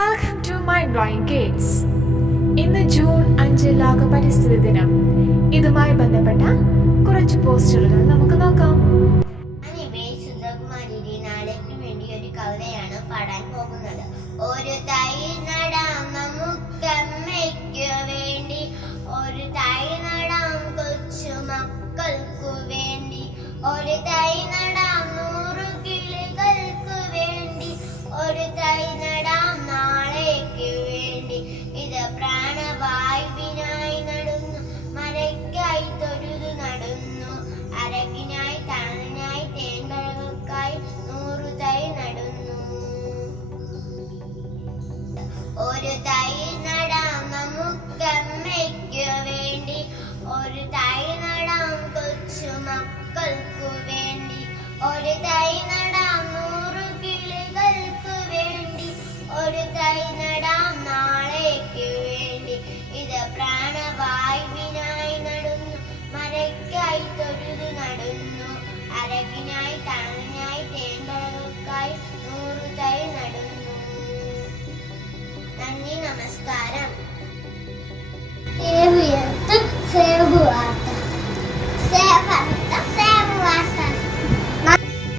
Welcome to mind blowing kids. ഇന്ന് June 5 ലോക പരിസ്ഥിതി ദിനം. ഇതുമായി ബന്ധപ്പെട്ട കുറച്ച് പോസ്റ്ററുകൾ നമുക്ക് നോക്കാം. നാളേക്ക് വേണ്ടി ഒരു കവിതയാണ് പാടാൻ പോകുന്നത്. ഒരു തൈ നടാം നമുക്കമ്മയ്ക്കു വേണ്ടി, ഒരു തൈ നടാം കൊച്ചു മക്കൾക്കു വേണ്ടി, ഒരു തൈ നടാം 100 കിളികൾക്കു വേണ്ടി, ഒരു തൈ നടാം നാളേക്ക് വേണ്ടി. ഇത് പ്രാണവായുവിനായി നടുന്നു, മരയ്ക്കായി തൊഴുതു നടുന്നു, അരക്കിനായി തണലിനായി തേൻകഴകൾക്കായി 100 തൈ നടുന്നു. ഒരു തൈ നടാം നമുക്കമ്മയ്ക്കു വേണ്ടി, ഒരു തൈ നടാം കൊച്ചു മക്കൾക്കു വേണ്ടി, ഒരു തൈ നടാം 100 കിളികൾക്കു വേണ്ടി, ഒരു തൈ നടാം നാളേക്ക് വേണ്ടി. ഇത് പ്രാണവായുവിനായി നടുന്നു, മരയ്ക്കായി തൊഴുതു നടുന്നു, അരകിനായി തണലിനായി തേൻകഴകൾക്കായി